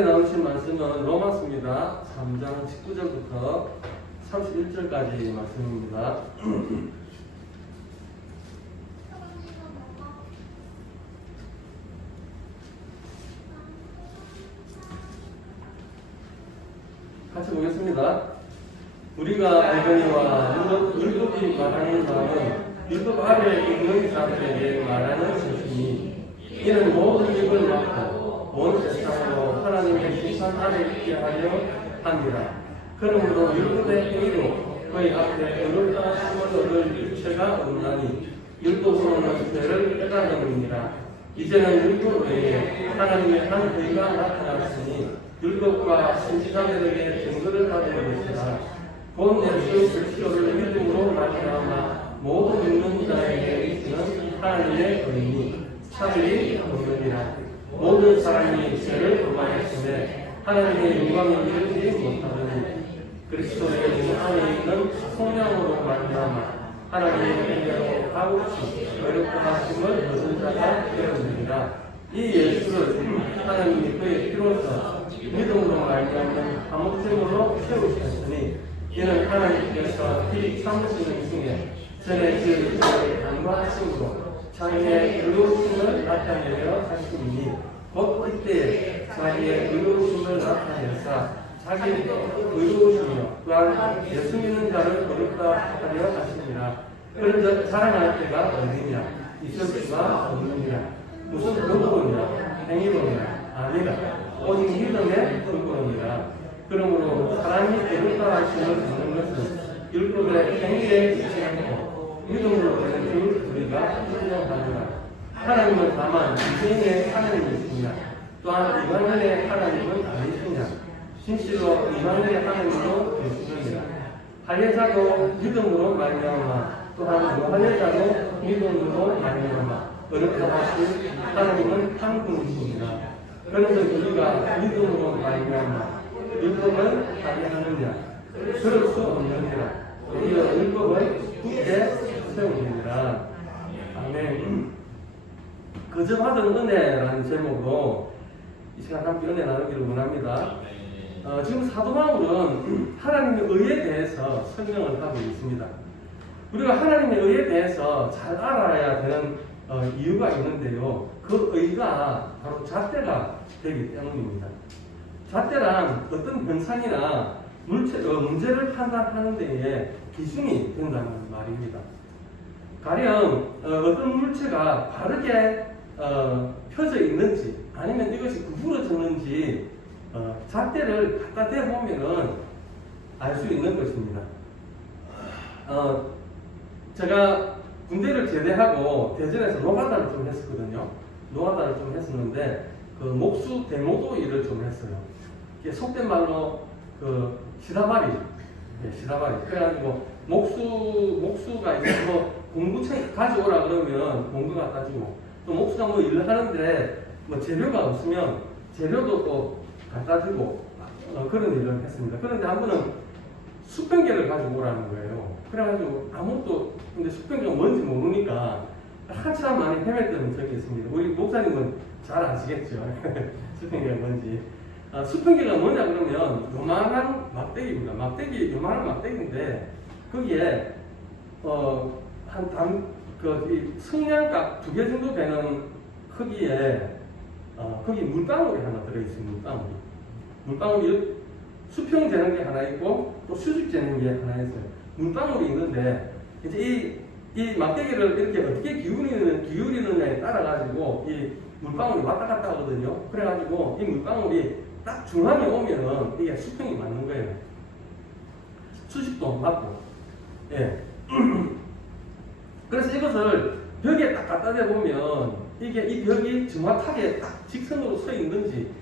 나오신 말씀은 로마서입니다. 3장 19절부터 31절까지 말씀입니다. 같이 보겠습니다. 우리가 알거니와 율법이 말하는 바는 율법 아래 있는 자들에게 말하는 것이니 이는 모든 율법을 맡고 온 세상으로 하나님의 심판 아래 있게 하려 합니다. 그러므로 율법의 행위로 그의 앞에 의롭다 하심을 얻을 유체가 없나니 율법으로는 죄를 깨달음이니라. 이제는 율법 외에 하나님의 한 의가 나타났으니 율법과 선지자들에게 증거를 받은 것이라. 본 예수 그리스도를 믿음으로 말미암아 모든 믿는 자에게 있는 하나님의 의니 차별이 없느니라. 모든 사람이 죄를 범하였음에 하나님의 영광을 이루지 못하더니 그리스도의 안에 있는 성령으로 말미암아 하나님의 은혜로 가없이 의롭다 하심을 얻은 자가 되었느니라. 이 예수를 하나님이 그의 피로서 믿음으로 말미암는 화목제물로 세우셨으니 이는 하나님께서 피 참으시는 중에 전에 지은 죄를 간과하심으로 자기의 의로우심을 나타내려 하심이니 곧 이때 자기의 의로우심을 나타내사 자기의 의로우시며 또한 예수 믿는 자를 거룩다 하려 하시니라. 그런즉 자랑할 때가 어디냐? 있을 수가 없느니라. 무슨 근거냐? 행위로냐? 아니라 오직 믿음의 근거니라. 그러므로 사람이 거룩다 하심을 듣는 것은 율법의 행위에 있지 않고 믿음으로 되는 줄 우리가 인정하노라. 하나님은 다만 이생의 하나님이시냐 또한 이방인의 하나님은 아니시냐 진실로 이방인의 하나님도 되시느니라. 할례자도 믿음으로 말미암아 또한 무할례자도 믿음으로 말미암아 어렵다 하신 하나님은 한 분이시니라. 그런데 우리가 믿음으로 말미암아 율법을 발휘하느냐 그럴 수 없느니라. 오히려 율법을 굳게 세우느니라. 아멘. 그저 받은 은혜라는 제목으로 이 시간 함께 은혜 나누기를 원합니다. 지금 사도 바울은 하나님의 의에 대해서 설명을 하고 있습니다. 우리가 하나님의 의에 대해서 잘 알아야 되는 이유가 있는데요. 그 의가 바로 잣대가 되기 때문입니다. 잣대란 어떤 현상이나 문제를 판단하는 데에 기준이 된다는 말입니다. 가령 어떤 물체가 바르게 펴져 있는지 아니면 이것이 구부러졌는지 잣대를 갖다 대보면은 알 수 있는 것입니다. 제가 군대를 제대하고 대전에서 노가다를 좀 했었거든요. 노가다를 좀 했었는데 그 목수 대모도 일을 좀 했어요. 이게 속된 말로 그 시다발이, 시다발이. 그래가지고 목수가 이제 뭐 공구청 가져오라 그러면 공구 갖다 주고 또 목수가 뭐 일을 하는데 뭐 재료가 없으면 재료도 또 갖다 주고 그런 일을 했습니다. 그런데 한 번은 수평계를 가지고 오라는 거예요. 그래가지고 아무것도 근데 수평계가 뭔지 모르니까 한참 많이 헤맸던 적이 있습니다. 우리 목사님은 잘 아시겠죠? 수평계가 뭔지. 수평계가 뭐냐 그러면 요만한 막대기입니다. 막대기 요만한 막대기인데 거기에 이 성냥갑 2개 정도 되는 크기에 거기 물방울이 하나 들어있어요. 물방울이 수평 재는 게 하나 있고 또 수직 재는 게 하나 있어요. 물방울이 있는데 이제 이 막대기를 이렇게 어떻게 기울이느냐에 따라 가지고 이 물방울이 왔다 갔다 하거든요. 그래가지고 이 물방울이 딱 중앙에 오면은 이게 수평이 맞는 거예요. 수직도 맞고. 예. 그래서 이것을 벽에 딱 갖다 대보면 이게 이 벽이 정확하게 딱 직선으로 서 있는지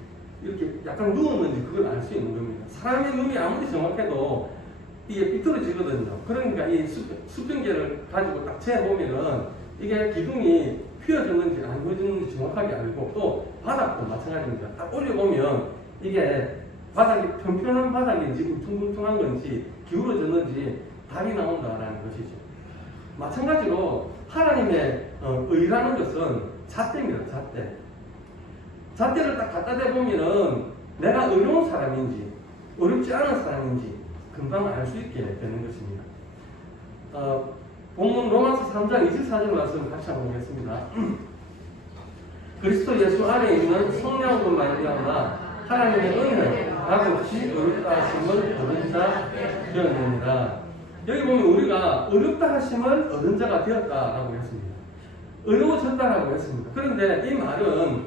이렇게 약간 누웠는지 그걸 알 수 있는 겁니다. 사람의 눈이 아무리 정확해도 이게 삐뚤어지거든요. 그러니까 이 수평계를 가지고 딱 재보면은 이게 기둥이 휘어졌는지 안 휘어졌는지 정확하게 알고 또 바닥도 마찬가지입니다. 딱 올려보면 이게 바닥이 평평한 바닥인지 울퉁불퉁한 건지 기울어졌는지 답이 나온다라는 것이죠. 마찬가지로 하나님의 의라는 것은 잣대입니다. 잣대. 잣대를 딱 갖다 대보면은 내가 어려운 사람인지 어렵지 않은 사람인지 금방 알 수 있게 되는 것입니다. 본문 로마서 3장 24절 말씀 같이 한번 보겠습니다. 그리스도 예수 안에 있는 성령으로 말미암아 하나님의 은혜로 값없이 어렵다 하심을 얻은 자 되었느니라. 여기 보면 우리가 어렵다 하심을 얻은 자가 되었다라고 했습니다. 어려워졌다라고 했습니다. 그런데 이 말은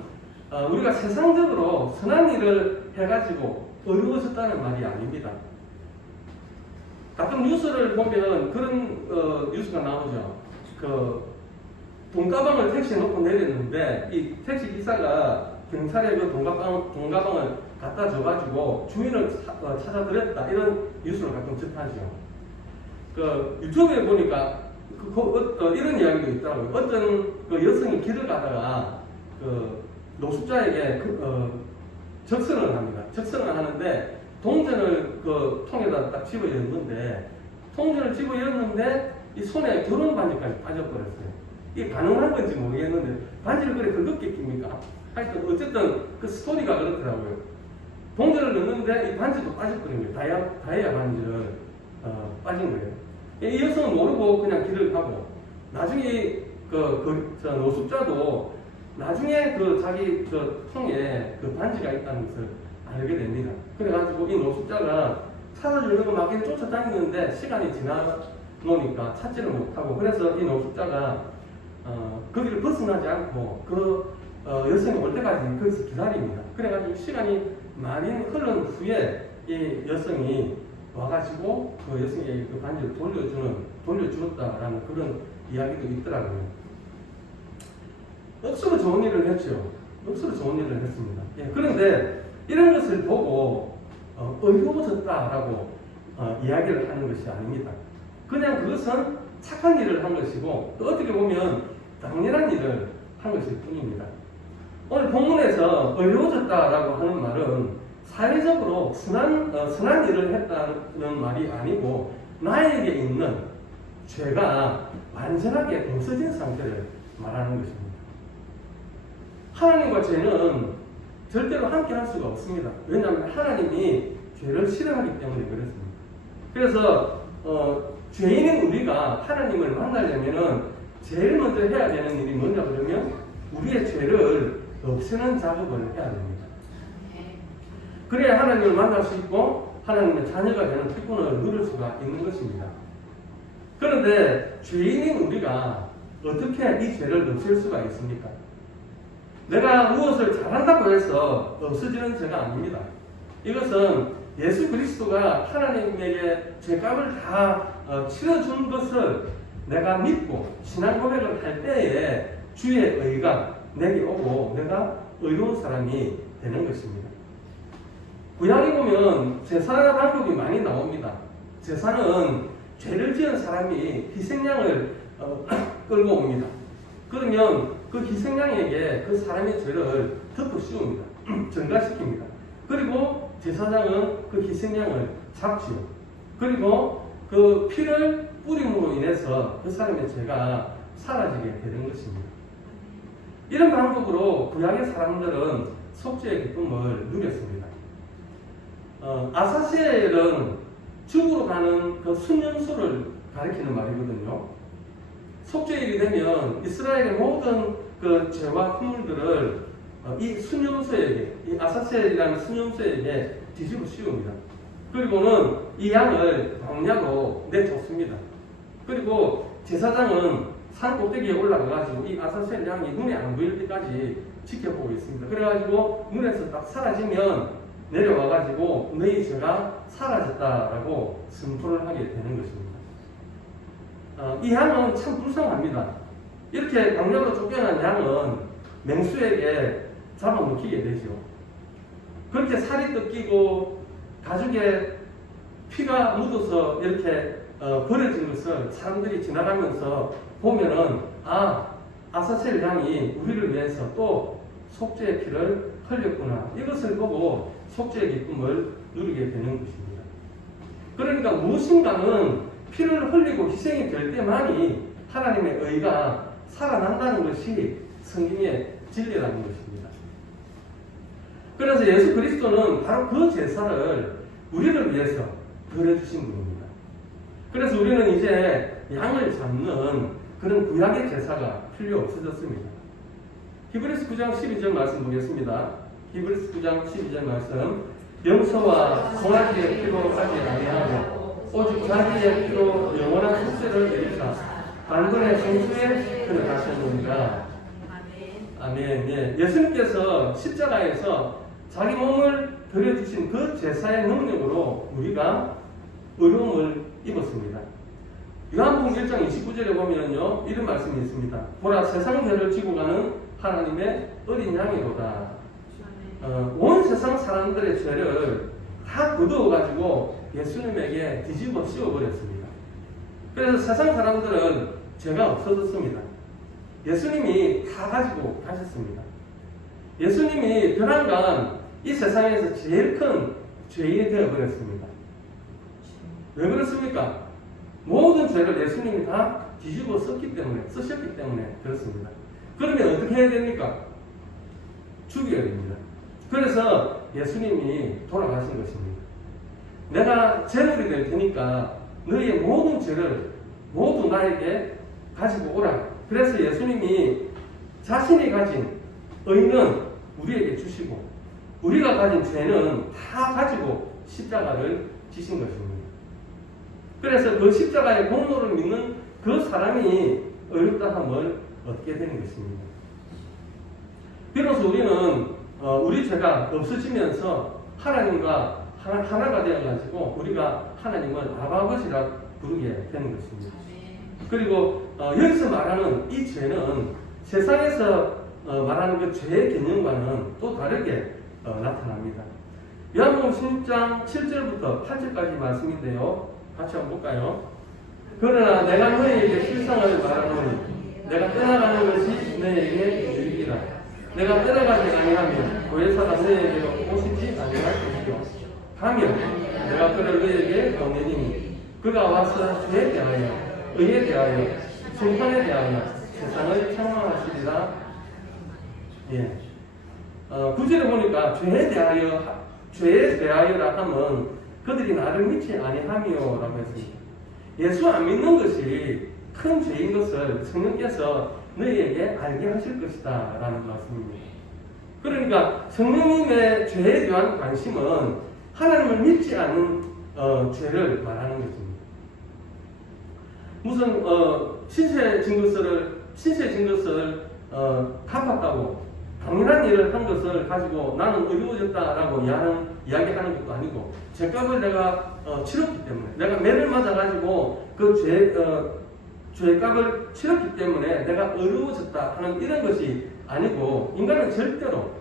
우리가 세상적으로 선한 일을 해가지고 어려워졌다는 말이 아닙니다. 가끔 뉴스를 보면 그런 뉴스가 나오죠. 돈가방을 택시에 놓고 내렸는데 이 택시 기사가 경찰에 그 돈가방을 갖다 줘가지고 주인을 찾아드렸다, 이런 뉴스를 가끔 접하죠. 유튜브에 보니까 이런 이야기도 있더라고요. 어떤 여성이 길을 가다가 노숙자에게 적선을 합니다. 적선을 하는데 동전을 통에다 딱 집어 였는데, 동전을 집어 였는데 이 손에 결혼 반지까지 빠져버렸어요. 이게 가능한 건지 모르겠는데 반지를 그래 긁었게 낍니까? 하여튼 어쨌든 그 스토리가 그렇더라고요. 동전을 넣는데 이 반지도 빠져버린 거예요. 다이아 반지를 빠진 거예요. 이 여성은 모르고 그냥 길을 가고, 나중에 저 노숙자도 나중에 자기 통에 반지가 있다는 것을 알게 됩니다. 그래가지고 이 노숙자가 찾아주려고 막 쫓아다니는데 시간이 지나노니까 찾지를 못하고, 그래서 이 노숙자가 거기를 벗어나지 않고 여성이 올 때까지 거기서 기다립니다. 그래가지고 시간이 많이 흐른 후에 이 여성이 와가지고 여성에게 반지를 돌려주었다라는 그런 이야기도 있더라고요. 억수로 좋은 일을 했죠. 억수로 좋은 일을 했습니다. 그런데 이런 것을 보고 어려워졌다라고 이야기를 하는 것이 아닙니다. 그냥 그것은 착한 일을 한 것이고, 또 어떻게 보면 당연한 일을 한 것일 뿐입니다. 오늘 본문에서 어려워졌다라고 하는 말은 사회적으로 선한 일을 했다는 말이 아니고, 나에게 있는 죄가 완전하게 벗어진 상태를 말하는 것입니다. 하나님과 죄는 절대로 함께 할 수가 없습니다. 왜냐하면 하나님이 죄를 싫어하기 때문에 그렇습니다. 그래서 죄인인 우리가 하나님을 만나려면은 제일 먼저 해야 되는 일이 뭐냐 그러면 우리의 죄를 없애는 작업을 해야 됩니다. 그래야 하나님을 만날 수 있고 하나님의 자녀가 되는 특권을 누릴 수가 있는 것입니다. 그런데 죄인인 우리가 어떻게 이 죄를 없앨 수가 있습니까? 내가 무엇을 잘한다고 해서 없어지는 죄가 아닙니다. 이것은 예수 그리스도가 하나님에게 죄값을 다 치러준 것을 내가 믿고 신앙 고백을 할 때에 주의 의가 내게 오고 내가 의로운 사람이 되는 것입니다. 구약에 보면 제사 방법이 많이 나옵니다. 제사는 죄를 지은 사람이 희생양을 끌고 옵니다. 그러면 그 희생양에게 그 사람의 죄를 덮어 씌웁니다. 전가시킵니다. 그리고 제사장은 그 희생양을 잡지요. 그리고 그 피를 뿌림으로 인해서 그 사람의 죄가 사라지게 되는 것입니다. 이런 방법으로 구약의 사람들은 속죄의 기쁨을 누렸습니다. 아사셀은 죽으러 가는 그 순년수를 가리키는 말이거든요. 속죄일이 되면 이스라엘의 모든 그 죄와 허물들을 이 순념수에게, 이 아사셀이라는 순념수에게 뒤집어 씌웁니다. 그리고는 이 양을 광야로 내쫓습니다. 그리고 제사장은 산 꼭대기에 올라가가지고 이 아사셀 양이 눈에 안 보일 때까지 지켜보고 있습니다. 그래가지고 눈에서 딱 사라지면 내려와가지고 너희 죄가 사라졌다라고 선포를 하게 되는 것입니다. 이 양은 참 불쌍합니다. 이렇게 광야로 쫓겨난 양은 맹수에게 잡아먹히게 되죠. 그렇게 살이 뜯기고 가죽에 피가 묻어서 이렇게 버려진 것을 사람들이 지나가면서 보면은 아사셀 양이 우리를 위해서 또 속죄의 피를 흘렸구나. 이것을 보고 속죄의 기쁨을 누리게 되는 것입니다. 그러니까 무엇인가는 피를 흘리고 희생이 될 때만이 하나님의 의가 살아난다는 것이 성경의 진리라는 것입니다. 그래서 예수 그리스도는 바로 그 제사를 우리를 위해서 드려주신 분입니다. 그래서 우리는 이제 양을 잡는 그런 구약의 제사가 필요 없어졌습니다. 히브리서 9장 12절 말씀 보겠습니다. 히브리서 9장 12절 말씀. 염소와 송아지의 피로 하지 아니하고 오직 자기의 피로 영원한 속죄를 이루사 단번에 성수에 그를 하셨느니라. 아멘. 예. 예수님께서 십자가에서 자기 몸을 드려주신 그 제사의 능력으로 우리가 의로움을 입었습니다. 요한복음 1장 29절에 보면요, 이런 말씀이 있습니다. 보라, 세상 죄를 지고 가는 하나님의 어린 양이로다. 온 세상 사람들의 죄를 다 거두어가지고 예수님에게 뒤집어 씌워버렸습니다. 그래서 세상 사람들은 죄가 없어졌습니다. 예수님이 다 가지고 가셨습니다. 예수님이 변한간 이 세상에서 제일 큰 죄인이 되어버렸습니다. 왜 그렇습니까? 모든 죄를 예수님이 다 뒤집어 쓰셨기 때문에 그렇습니다. 그러면 어떻게 해야 됩니까? 죽여야 됩니다. 그래서 예수님이 돌아가신 것입니다. 내가 제물이 될 테니까 너희의 모든 죄를 모두 나에게 가지고 오라. 그래서 예수님이 자신이 가진 의는 우리에게 주시고 우리가 가진 죄는 다 가지고 십자가를 지신 것입니다. 그래서 그 십자가의 공로를 믿는 그 사람이 의롭다함을 얻게 되는 것입니다. 비로소 우리는 우리 죄가 없어지면서 하나님과 하나가 되어가지고 우리가 하나님을 아버지라 부르게 되는 것입니다. 그리고 여기서 말하는 이 죄는 세상에서 말하는 그 죄의 개념과는 또 다르게 나타납니다. 요한복음 10장 7절부터 8절까지 말씀인데요. 같이 한번 볼까요? 그러나 내가 너희에게 실상을 말하노니 내가 떠나가는 것이 너희에게 유익이라. 내가 떠나가지 아니하면 보혜사가 너희에게로 오시지 아니할 것이요 가면 내가 그를 너희에게 보내리니 그가 와서 죄에 대하여 의에 대하여 심판에 대하여 세상을 책망하시리라. 예. 구절에 보니까 죄에 대하여라 하면 그들이 나를 믿지 아니하며라고 했습니다. 예수 안 믿는 것이 큰 죄인 것을 성령께서 너희에게 알게 하실 것이다 라는 말씀입니다. 그러니까 성령님의 죄에 대한 관심은 하나님을 믿지 않는 죄를 말하는 것입니다. 무슨 신세 진 것을 갚았다고 당연한 일을 한 것을 가지고 나는 의로워졌다라고 이야기하는 것도 아니고 죄값을 내가 치렀기 때문에 내가 매를 맞아가지고 그 죄값을 치렀기 때문에 내가 의로워졌다 하는 이런 것이 아니고 인간은 절대로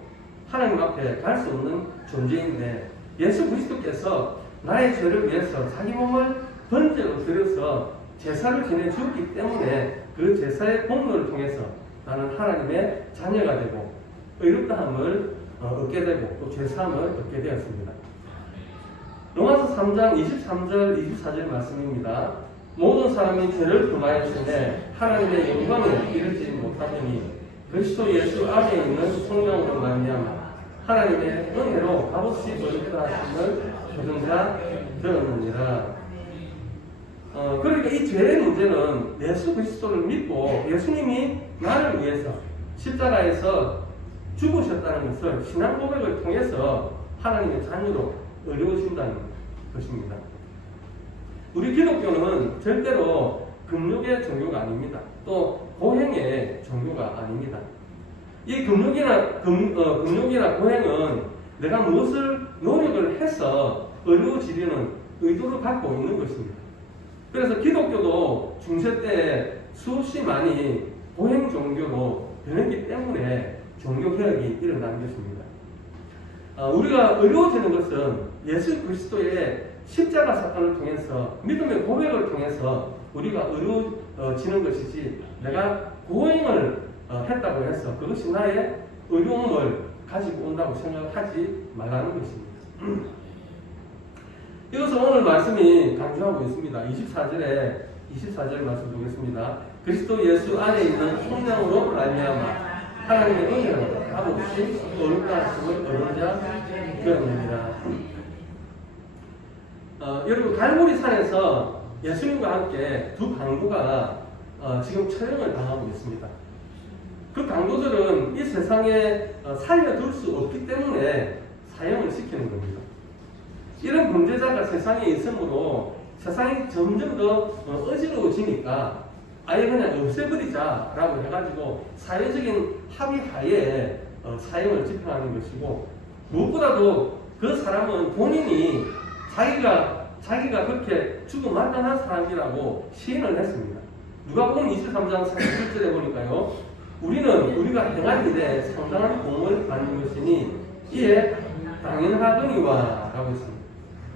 하나님 앞에 갈 수 없는 존재인데 예수 그리스도께서 나의 죄를 위해서 자기 몸을 번제로 드려서 제사를 지내 주었기 때문에 그 제사의 공로를 통해서 나는 하나님의 자녀가 되고 의롭다함을 얻게 되고 또 죄사함을 얻게 되었습니다. 로마서 3장 23절 24절 말씀입니다. 모든 사람이 죄를 범하였으되 하나님의 영광에 이르지 못하더니 그리스도 예수 안에 있는 성령으로 말미암아 하나님의 은혜로 값없이 의롭다 하심을 거둔 자 되었느니라. 그러니까 이 죄의 문제는 예수 그리스도를 믿고 예수님이 나를 위해서 십자가에서 죽으셨다는 것을 신앙 고백을 통해서 하나님의 자녀로 의로우신다는 것입니다. 우리 기독교는 절대로 금욕의 종교가 아닙니다. 또 고행의 종교가 아닙니다. 이 금욕이나 고행은 내가 무엇을 노력을 해서 의로워지려는 의도를 갖고 있는 것입니다. 그래서 기독교도 중세 때 수없이 많이 고행 종교로 변했기 때문에 종교 개혁이 일어난 것입니다. 우리가 의로워지는 것은 예수 그리스도의 십자가 사건을 통해서 믿음의 고백을 통해서 우리가 의로워지는 것이지 내가 고행을 했다고 해서 그것이 나의 의로움을 가지고 온다고 생각하지 말라는 것입니다. 이것은 오늘 말씀이 강조하고 있습니다. 24절 말씀 보겠습니다. 그리스도 예수 안에 있는 성령으로 말미암아 하나님의 은혜로 값없이 거룩하심을 얻은 자 되었느니라. 여러분 갈보리산에서 예수님과 함께 두 강도가 지금 처형을 당하고 있습니다. 그 강도들은 이 세상에 살려둘 수 없기 때문에 사형을 시키는 겁니다. 이런 범죄자가 세상에 있으므로 세상이 점점 더 어지러워지니까 아예 그냥 없애버리자라고 해가지고 사회적인 합의하에 사형을 집행하는 것이고, 무엇보다도 그 사람은 본인이 자기가 그렇게 죽음 마땅한 사람이라고 시인을 했습니다. 누가복음 23장 47절에 보니까요, 우리가 행한 일에 상당한 공을 받는 것이니 이에 당연하거니와 라고 했습니다.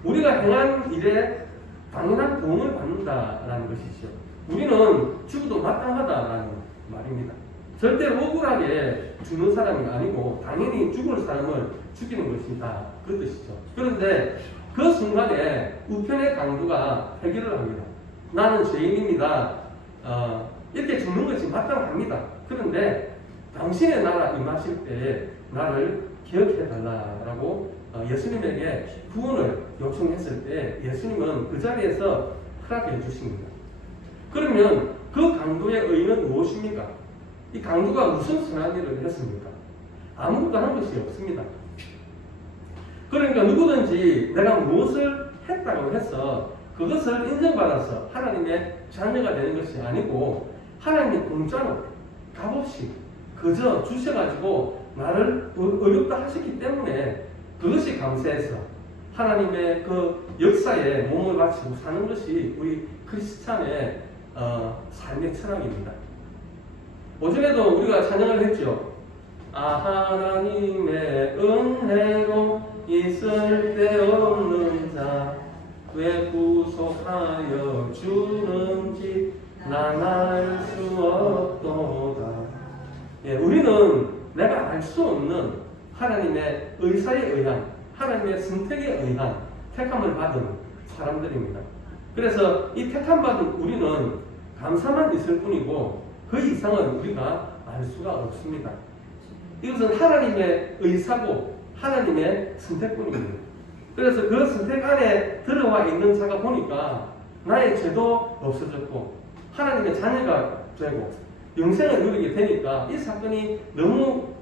우리가 행한 일에 당연한 도움을 받는다라는 것이죠. 우리는 죽어도 마땅하다라는 말입니다. 절대로 억울하게 죽는 사람이 아니고 당연히 죽을 사람을 죽이는 것이다, 그 뜻이죠. 그런데 그 순간에 우편의 강도가 회개를 합니다. 나는 죄인입니다. 이렇게 죽는 것이 마땅합니다. 그런데 당신의 나라 임하실 때에 나를 기억해달라라고 예수님에게 구원을 요청했을 때 예수님은 그 자리에서 허락해 주십니다. 그러면 그 강도의 의의는 무엇입니까? 이 강도가 무슨 선한 일을 했습니까? 아무것도 한 것이 없습니다. 그러니까 누구든지 내가 무엇을 했다고 해서 그것을 인정받아서 하나님의 자녀가 되는 것이 아니고, 하나님의 공짜로 값없이 그저 주셔가지고 나를 의롭다 하셨기 때문에 그것이 감사해서 하나님의 그 역사에 몸을 바치고 사는 것이 우리 크리스찬의 삶의 철학입니다. 오전에도 우리가 찬양을 했죠. 하나님의 은혜로 있을 데 없는 자 왜 구속하여 주는지 난 알 수 없도다. 우리는 내가 알 수 없는 하나님의 의사에 의한, 하나님의 선택에 의한 택함을 받은 사람들입니다. 그래서 이 택함받은 우리는 감사만 있을 뿐이고 그 이상은 우리가 알 수가 없습니다. 이것은 하나님의 의사고 하나님의 선택뿐입니다. 그래서 그 선택 안에 들어와 있는 자가 보니까 나의 죄도 없어졌고 하나님의 자녀가 되고 영생을 누리게 되니까 이 사건이 너무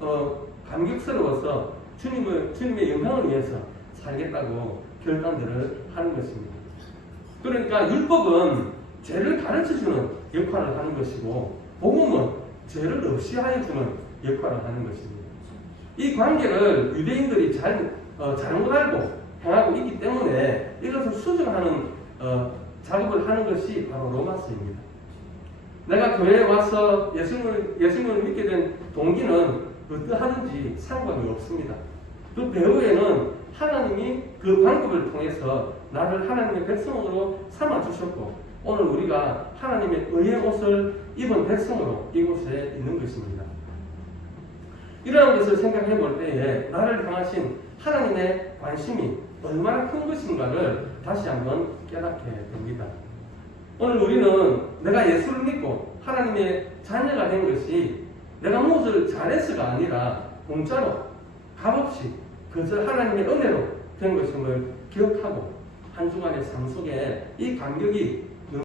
감격스러워서 주님의 영광을 위해서 살겠다고 결단들을 하는 것입니다. 그러니까 율법은 죄를 가르쳐주는 역할을 하는 것이고, 복음은 죄를 없이 하여 주는 역할을 하는 것입니다. 이 관계를 유대인들이 잘못 알고 행하고 있기 때문에 이것을 수정하는 작업을 하는 것이 바로 로마서입니다. 내가 교회에 와서 예수님을 믿게 된 동기는 어떠하든지 상관이 없습니다. 그 배후에는 하나님이 그 방법을 통해서 나를 하나님의 백성으로 삼아주셨고, 오늘 우리가 하나님의 의의 옷을 입은 백성으로 이곳에 있는 것입니다. 이러한 것을 생각해 볼 때에 나를 향하신 하나님의 관심이 얼마나 큰 것인가를 다시 한번 깨닫게 됩니다. 오늘 우리는 내가 예수를 믿고 하나님의 자녀가 된 것이 내가 무엇을 잘해서가 아니라 공짜로 값없이 그저 하나님의 은혜로 된 것임을 기억하고 한 주간의 삶 속에 이 감격이